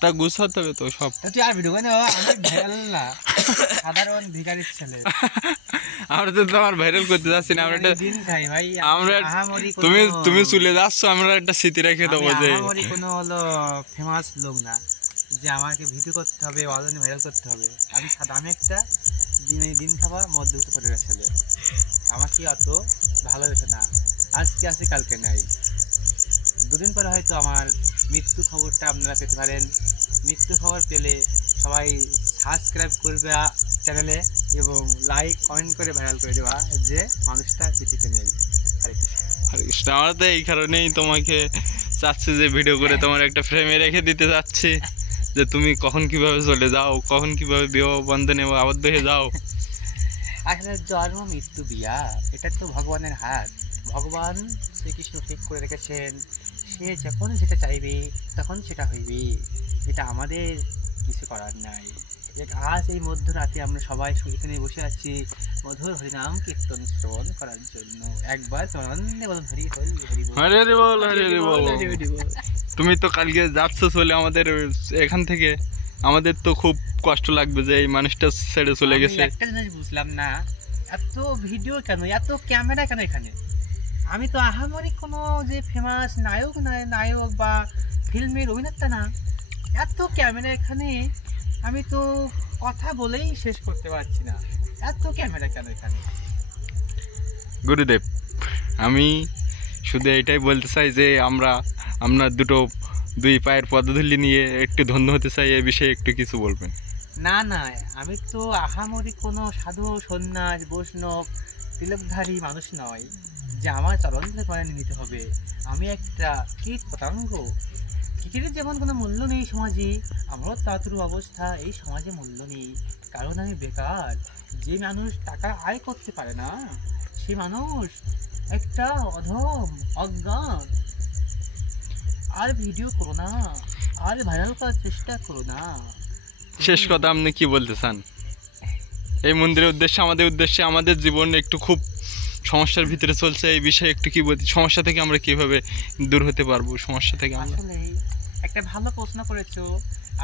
তা গুছাতে হবে তো সব। তুই আর ভিডিও বানাও, আমি ভাইরাল না, সাধারণ ভিখারির ছেলে। আমরা তো তোমার ভাইরাল করতে যাচ্ছি না, আমরা একটা দিন খাই ভাই। আমরা তুমি চলে যাচ্ছ, আমরা একটা স্মৃতি রেখে দেবো যে আহামরি কোনো হলো ফেমাস লোক না যে আমাকে ভিডিও করতে হবে, অনলাইনে ভাইরাল করতে হবে। আমি একটা দিন খাওয়া মধ্যবিত্ত পরিবারের ছেলে, আমাকে অত ভালোবেসে না, আজকে আছে কালকে নাই। দুদিন পরে হয়তো আমার মৃত্যু খবরটা আপনারা পেতে পারেন। মৃত্যু খবর পেলে সবাই সাবস্ক্রাইব করবে চ্যানেলে এবং লাইক কমেন্ট করে ভাইরাল করে দেওয়া যে মানুষটা পৃথিবীতে নেই। হরে কৃষ্ণ। আমরা তো এই কারণেই তোমাকে চাচ্ছি যে ভিডিও করে তোমার একটা ফ্রেমে রেখে দিতে চাচ্ছি যে তুমি কখন কিভাবে চলে যাও, কখন কিভাবে বিবাহ বন্ধনে আবদ্ধ হয়ে যাও। আসলে জন্ম মৃত্যু বিয়া এটা তো ভগবানের হাত। ভগবান শ্রীকৃষ্ণ ঠিক করে রেখেছেন, সে যখন যেটা চাইবে তখন সেটা হইবে, এটা আমাদের কিছু করার নাই। আজ এই মধ্যরাতে আমরা সবাই এখানে বসে আছি মধুর হরিনাম কীর্তন শ্রবণ করার জন্য। একবার আনন্দে বলুন হরি হরি হরি বল, হরি হরি বল, হরি হরি বল। তুমি তো কালকে যাচ্ছ চলে আমাদের এখান থেকে, আমাদের তো খুব কষ্ট লাগবে যে এই মানুষটা ছেড়ে চলে গেছে। একটা জিনিস বুঝলাম না, এত ভিডিও কেন, এত ক্যামেরা কেন এখানে? আমি তো আহামরি কোনো যে ফেমাস নায়ক বা ফিল্মের অভিনেতা না, এত ক্যামেরা এখানে, আমি তো কথা বলেই শেষ করতে পারছি না, এত ক্যামেরা কেন এখানে? গুরুদেব, আমি শুধু এটাই বলতে চাই যে আমরা দুই পায়ের পদধূলি নিয়ে একটু ধন্য হতে চাই, এই বিষয়ে একটু কিছু বলবেন। না, আমি তো আহামরি কোনো সাধু সন্ন্যাস বৈষ্ণব তিলকধারী মানুষ নয় যে আমার চরণ ধরে নিতে হবে। আমি একটা কীট পতঙ্গ। কীটের যেমন কোনো মূল্য নেই সমাজে, আমারও তাতুর অবস্থা, এই সমাজে মূল্য নেই, কারণ আমি বেকার। যে মানুষ টাকা আয় করতে পারে না সে মানুষ একটা অধম, অজ্ঞান। আর ভিডিও করো না, আর ভাইরাল করার চেষ্টা করো না। শেষ কথা আপনি কি বলতে চান এই মন্দিরের উদ্দেশ্যে, আমাদের জীবন একটু খুব সমস্যার ভিতরে চলছে, এই বিষয়ে একটু কি বলতে, সমস্যা থেকে আমরা কিভাবে দূর হতে পারবো? সমস্যা থেকে আসলে একটা ভালো প্রশ্ন করেছো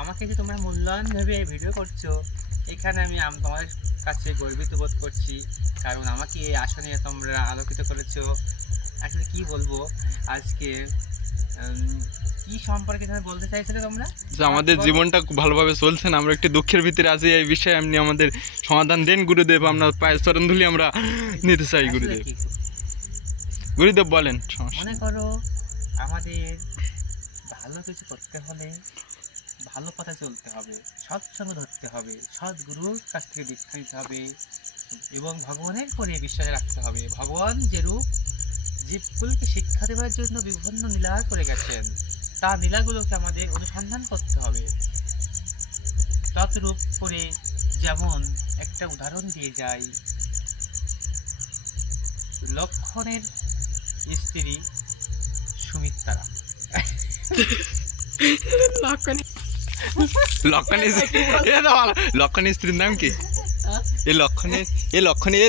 আমাকে, যে তোমরা মূল্যায়ন ভেবে ভিডিও করছো, এখানে আমি তোমাদের কাছে গর্বিত বোধ করছি, কারণ আমাকে এই আসনে তোমরা আলোকিত করেছো। আসলে কি বলবো, আজকে কি সম্পর্কে বলতে চাইছিলে তোমরা? যে আমাদের জীবনটা ভালোভাবে চলছে না, আমরা একটু দুঃখের ভিতরে আছি, এই বিষয়ে আপনি আমাদের সমাধান দেন গুরুদেব। আমরা পায়ের চরণ ধুলি আমরা নিতে চাই গুরুদেব বলেন। মনে করো আমাদের ভালো কিছু করতে হলে ভালো পথে চলতে হবে, সৎসঙ্গ ধরতে হবে, সৎ গুরুর কাছ থেকে দীক্ষা নিতে হবে এবং ভগবানের পরে বিশ্বাস রাখতে হবে। ভগবান যেরূপ জীবকুলকে শিক্ষা দেওয়ার জন্য বিভিন্ন লীলা করে গেছেন, তার লীলাগুলোকে আমাদের অনুসন্ধান করতে হবে। ততরূপ করে যেমন একটা উদাহরণ দিয়ে যাই, লক্ষণের স্ত্রী সুমিত্রা। লক্ষণের স্ত্রীর নাম কি?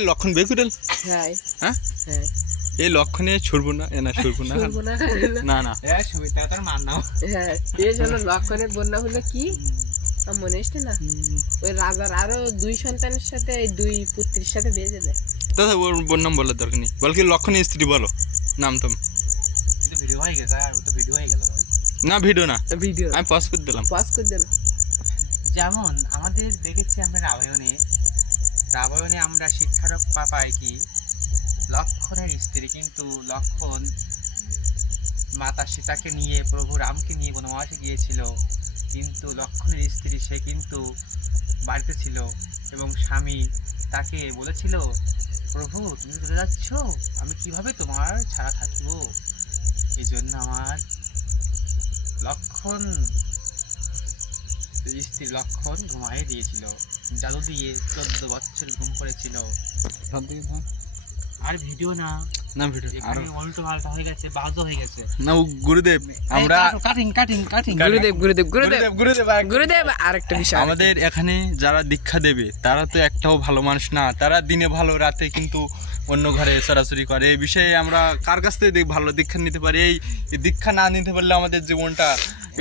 লক্ষণ বেকুরেল। হ্যাঁ, এই লক্ষণে ছুড়বো না, না সুমিত্রা তার মার নাম। লক্ষণের বন্যা হলো কি মনে আসছে না, ওই রাজার আরো 2 সন্তানের সাথে, এই 2 পুত্রের সাথে বেঁচে যায়। দাদা ওর বোন নাম বলার দরকার নেই, বলকি লক্ষণের স্ত্রী বলো নাম। তো ভিডিও হয়ে গেছে, আর তো ভিডিও হয়ে গেল না, ভিডিও না, ভিডিও আমি পজ করে দিলাম। যেমন আমাদের দেখেছি আমরা রামায়ণে আমরা শিক্ষারক পাই কি, লক্ষণের স্ত্রী, কিন্তু লক্ষণ মাতা সীতাকে নিয়ে, প্রভু রামকে নিয়ে বনবাসে গিয়েছিল, কিন্তু লক্ষণের স্ত্রী সে কিন্তু বাড়িতে ছিল এবং স্বামী তাকে বলেছিল, প্রভু তুমি চলে যাচ্ছ, আমি কিভাবে তোমার ছাড়া থাকিব? এই জন্য আমার স্ত্রী লক্ষণ ঘুমাইয়ে দিয়েছিল, জাদু দিয়ে 14 বছর ঘুম পড়েছিল। আর ভিডিও না, ভিডিও উল্টো পাল্টা হয়ে গেছে, বাজে হয়ে গেছে। না গুরুদেব, আমরা গুরুদেব আরেকটা বিষয়, আমাদের এখানে যারা দীক্ষা দেবে তারা তো একটাও ভালো মানুষ না, তারা দিনে ভালো, রাতে কিন্তু অন্য ঘরে চড়াচড়ি করে। এই বিষয়ে আমরা কার কাছ থেকে ভালো দীক্ষা নিতে পারি? এই দীক্ষা না নিতে পারলে আমাদের জীবনটা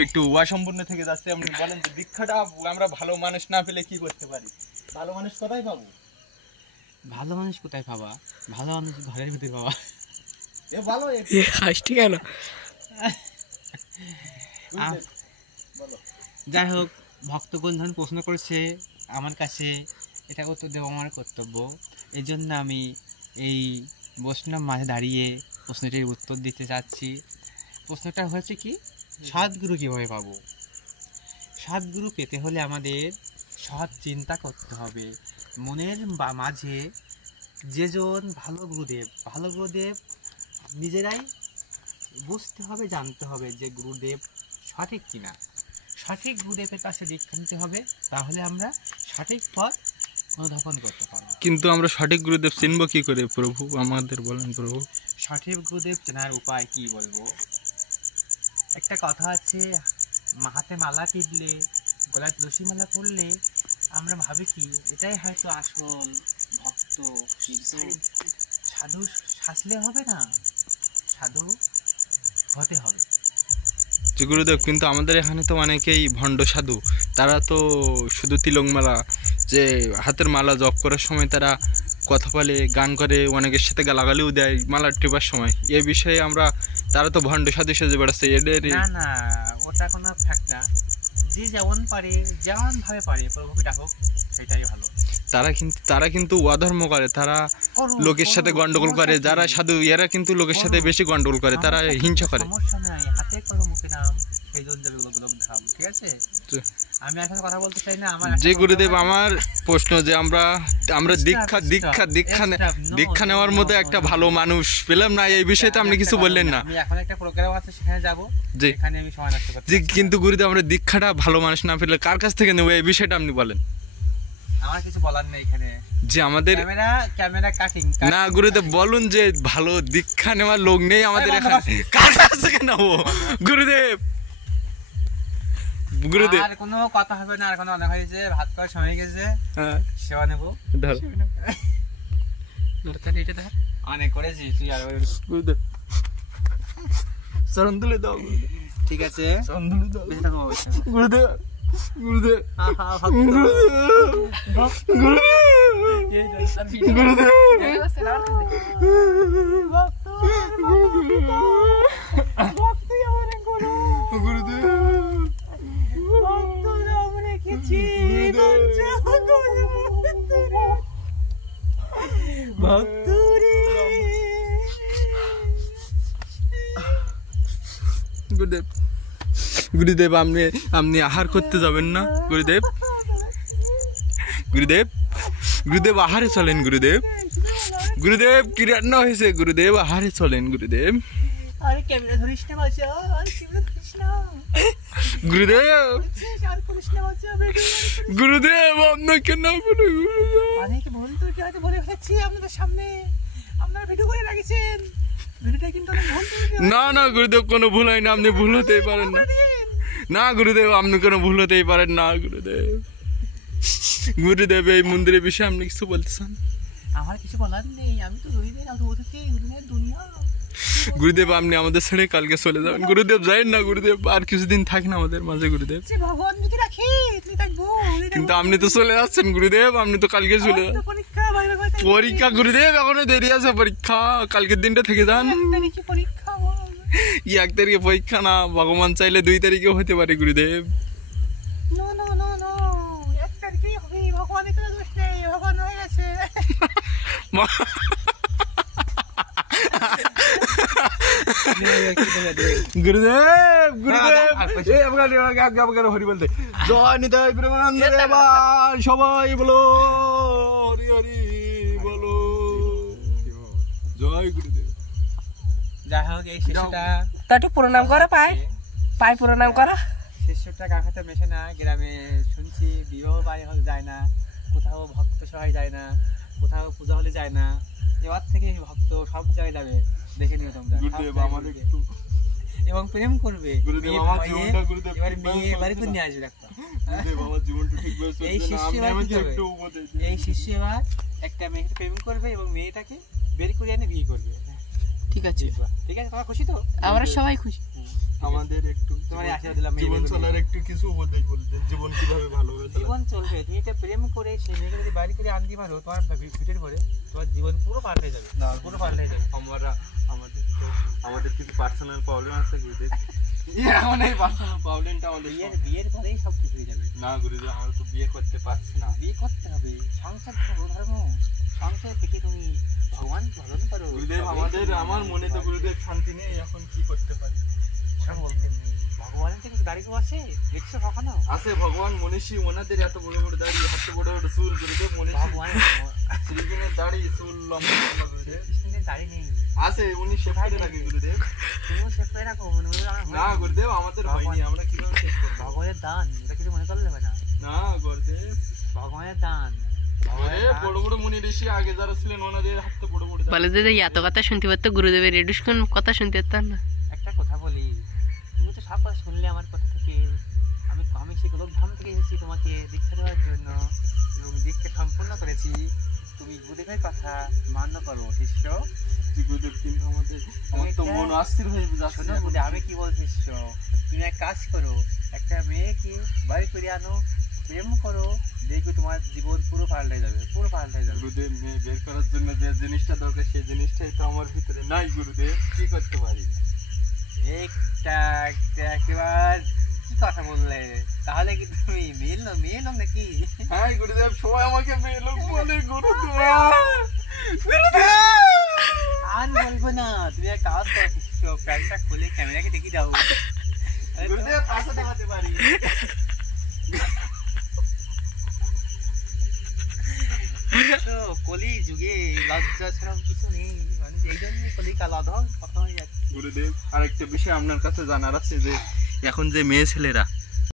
একটু অসম্পূর্ণ থেকে যাচ্ছে। আপনি বলেন যে দীক্ষাটা আমরা ভালো মানুষ না পেলে কি করতে পারি? ভালো মানুষ কোথায় পাবো? ভালো মানুষ কোথায় পাবা? ভালো মানুষ ঘরের ভিতরে পাবা। এ ভালো হাসটি কেন? বলো। যাই হোক, ভক্তগণ যখন প্রশ্ন করেছে আমার কাছে, এটা উত্তর দেওয়া আমার কর্তব্য। এই জন্য আমি এই বৈষ্ণব মাঝে দাঁড়িয়ে প্রশ্নটির উত্তর দিতে চাচ্ছি। প্রশ্নটা হচ্ছে কি, সদ্গুরু কীভাবে পাবো? সদ্গুরু পেতে হলে আমাদের সৎ চিন্তা করতে হবে। মনের মাঝে যেজন ভালো গুরুদেব নিজেরাই বুঝতে হবে, জানতে হবে যে গুরুদেব সঠিক কিনা। সঠিক গুরুদেবের কাছে দীক্ষা নিতে হবে, তাহলে আমরা সঠিক পথ অনুধাবন করতে পারবো। কিন্তু আমরা সঠিক গুরুদেব চিনবো কি করে প্রভু? আমাদের বলেন প্রভু। সঠিক গুরুদেব চেনার উপায় কি বলবো? একটা কথা আছে, হাতে মালা টিপলে, গলায় তুলসী মালা পরলে আমরা ভাবি কি এটাই হয়তো আসল ভক্ত। কিন্তু সাধু সাজলে হবে না, সাধু হতে হবে। যে গুরুদেব, কিন্তু আমাদের এখানে তো অনেকেই ভণ্ড সাধু, তারা তো শুধু তিলক মালা, যে হাতের মালা জপ করার সময় তারা কথা বলে, গান করে, অনেকের সাথে গালাগালিও দেয় মালা টিপার সময়। এই বিষয়ে আমরা, তারা তো ভণ্ড সাধু সেজে বেড়াচ্ছে, এদের না, ওটা কোনো ফ্যাক্ট না। যে যেমন পারে, যেমন ভাবে পারে প্রভুকে ডাকুক, সেটাই ভালো। তারা কিন্তু অধর্ম করে, তারা লোকের সাথে গন্ডগোল করে। যারা সাধু এরা কিন্তু লোকের সাথে বেশি গন্ডগোল করে, তারা হিংসা করে। সমস্যা নাই, হাতে করো মুখে নাম, সেই জন যাবে লোক ধাম। ঠিক আছে, আমি এখন কথা বলতে চাই না। আমার যে গুরুদেব, আমার প্রশ্ন যে আমরা দীক্ষা নেওয়ার মতো একটা ভালো মানুষ পেলাম না, এই বিষয়ে তো আপনি কিছু বললেন না। আমি এখন একটা প্রোগ্রাম আছে, সেখানে যাবো, যেখানে আমি সময় নষ্ট করতে। কিন্তু গুরুদেব, আমরা দীক্ষাটা ভালো মানুষ না পেলে কার কাছ থেকে নেবো, এই বিষয়টা আপনি বলেন। আমার কিছু বলার নেই এখানে, যে আমাদের ক্যামেরা কাটিং না। গুরুদেব বলুন যে ভালো দীক্ষা নেওয়ার লোক নেই আমাদের এখানে, কার কাছ থেকে নেবো গুরুদেব? আর কোনো কথা হবে না, আর কোনো অনেক হয়েছে, ভাত খাওয়ার সময় গেছে, সেবা নেবো। অনেক করেছি তুই, আর গুরুদেব চরণ তুলে দাও। ঠিক আছে, চরণ তুলে দাও বেঁচে থাকো গুরুদেব। গুরুদেব গুরুদেব, গুরুদেব আপনি আহার করতে যাবেন না গুরুদেব? গুরুদেব, গুরুদেব আহারে চলেন গুরুদেব। গুরুদেব কি রান্না হয়েছে গুরুদেব? আহারে চলেন গুরুদেব। আরে ক্যামেরা ধরিস না বাচ্চা, আর ক্যামেরা ধরিস না গুরুদেব। আর করিস না বাচ্চা, গুরুদেব আপনাকে না বলে অনেক ভুল তো হয়তো বলে ফেলেছি আপনাদের সামনে, আপনারা ভিডিও করে রাখছেন, ভিডিওটা কিন্তু অনেক ভুল। না গুরুদেব, কোনো ভুল হয় না, আপনি ভুল হতেই পারেন না। না গুরুদেব, আপনি কোনো ভুল হতেই পারেন না গুরুদেব। গুরুদেব, এই মন্দিরের বিষয়ে আপনি কিছু বলতে চান? আমার কিছু বলার নেই, আমি তো দুনিয়া। গুরুদেব, আপনি আমাদের ছেড়ে কালকে চলে যাবেন গুরুদেব। যাই না গুরুদেব, আর কিছুদিন থাকেন আমাদের মাঝে গুরুদেব। ভগবান যদি রাখি তুই থাকবো, কিন্তু আপনি তো চলে যাচ্ছেন গুরুদেব, আপনি তো কালকে চলে যান। পরীক্ষা গুরুদেব, এখনো দেরি আছে পরীক্ষা, কালকের দিনটা থেকে যান। 1 তারিখে পরীক্ষা না, ভগবান চাইলে 2 তারিখেও হতে পারে গুরুদেব। গুরুদেব, গুরুদেব হরি বলতে জয় নিতাই প্রেমানন্দ দেবা, সবাই বলো হরি হরি বলো, জয় গুরুদেব। যাই হোক, এই শিষ্যটা তা একটু প্রণাম করো, পাই প্রণাম করো। শিষ্যটা কার সাথে মেশে না, গ্রামে শুনছি বিবাহ বাড়ি হলে যায় না, কোথাও ভক্ত সবাই যায় না, কোথাও পূজা হলে যায় না। এবার থেকে ভক্ত সব জায়গায় যাবে, দেখে নিও তোমরা। এবং প্রেম করবে, এবার মেয়ে এবারে তো নিয়ে আসবে একটা। এই শিষ্য এবার একটা মেয়েকে প্রেম করবে এবং মেয়েটাকে বের করে এনে বিয়ে করবে। ঠিক আছে, ঠিক আছে, তোমার খুশি তো? আমরা সবাই খুশি। আমাদের একটু তোমার আশীর্বাদ দিলাম জীবন মেয়ে চলার একটু কিছু উপদেশ বলতেন, জীবন কিভাবে ভালোভাবে চলে। জীবন চলবে, তুমি এটা প্রেম করে সেই মেয়েকে যদি বাড়ি করে আনতে পারো তোমার ভিটের পরে, তোমার জীবন পুরো পাল্টে যাবে, পুরো পাল্টে যাবে। আমাদের কিছু পার্সোনাল প্রবলেম আছে গুরুদেব, এখন এই পার্সোনাল প্রবলেমটা আমাদের বিয়ের পরেই সব ঠিক হয়ে যাবে। না গুরুদেব, আমরা তো বিয়ে করতে পারছি না। বিয়ে করতে হবে, সংসার ধর্ম, সংসার থেকে তুমি ভগবান ভজন করো। গুরুদেব আমার মনে তো গুরুদেব শান্তি নেই, এখন কি করতে পারি? ভগবানের থেকে দাড়ি কেউ আছে দেখছো কখনো? আছে ভগবান মনীষী, ওনাদের এত বড় বড় দাড়ি, এত বড় বড় চুল। গুরুদেব মনীষী ভগবানের শ্রীকৃষ্ণের দাড়ি, চুল লম্বা লম্বা গুরুদেব। কৃষ্ণের দাড়ি নেই, আছে, উনি শেভ করে রাখে গুরুদেব। তুমিও শেষ করে রাখো। না গুরুদেব, আমাদের হয়নি, আমরা কিভাবে শেভ করবো? ভগবানের দান, এটা কিছু মনে করলে হবে না। না গুরুদেব, ভগবানের দান, বড় বড় মুনি ঋষি আগে যারা ছিলেন ওনাদের হাতে বড় বড় দাড়ি। বলে যে এত কথা শুনতে পারতো, গুরুদেবের এডুকেশন কথা শুনতে পারতাম না। একটা কথা বলি, তুমি তো সব কথা শুনলে আমার কথা থেকে। আমি সেই গোলকধাম থেকে এসেছি তোমাকে দীক্ষা দেওয়ার জন্য, এবং দীক্ষা সম্পূর্ণ করেছি। তুমি গুরুদেবের কথা মান্য করো শিষ্য। গুরুদেব, কিন্তু আমার তো মন অস্থির হয়ে যাচ্ছে। শোনো গুরু, আমি কি বলছি শিষ্য, তুমি এক কাজ করো, একটা মেয়েকে বাড়ি করে আনো, প্রেম করো, দেখবে তোমার জীবন পুরো পাল্টে যাবে, পুরো পাল্টে যাবে। গুরুদেব, মেয়ে বের করার জন্য যে জিনিসটা দরকার সেই জিনিসটাই তো আমার ভিতরে নাই গুরুদেব, কি করতে পারি? একটা একেবারে কি কথা বললে, তাহলে কি তুমি মেয়ে লোক নাকি? হ্যাঁ গুরুদেব, সবাই আমাকে মেয়ে লোক বলে গুরুদেব। আর বলবো না, তুমি এক কাজ করো শিষ্য, প্যান্টটা খুলে ক্যামেরাকে দেখি দাও। গুরুদেব, পাশে দেখাতে পারি। কলি যুগে লজ্জা ছাড়া কিছু নেই, মানে এই জন্য কলি কালাধন কথা হয়ে যাচ্ছে। গুরুদেব, আরেকটা বিষয় আপনার কাছে জানার আছে, যে এখন যে মেয়ে ছেলেরা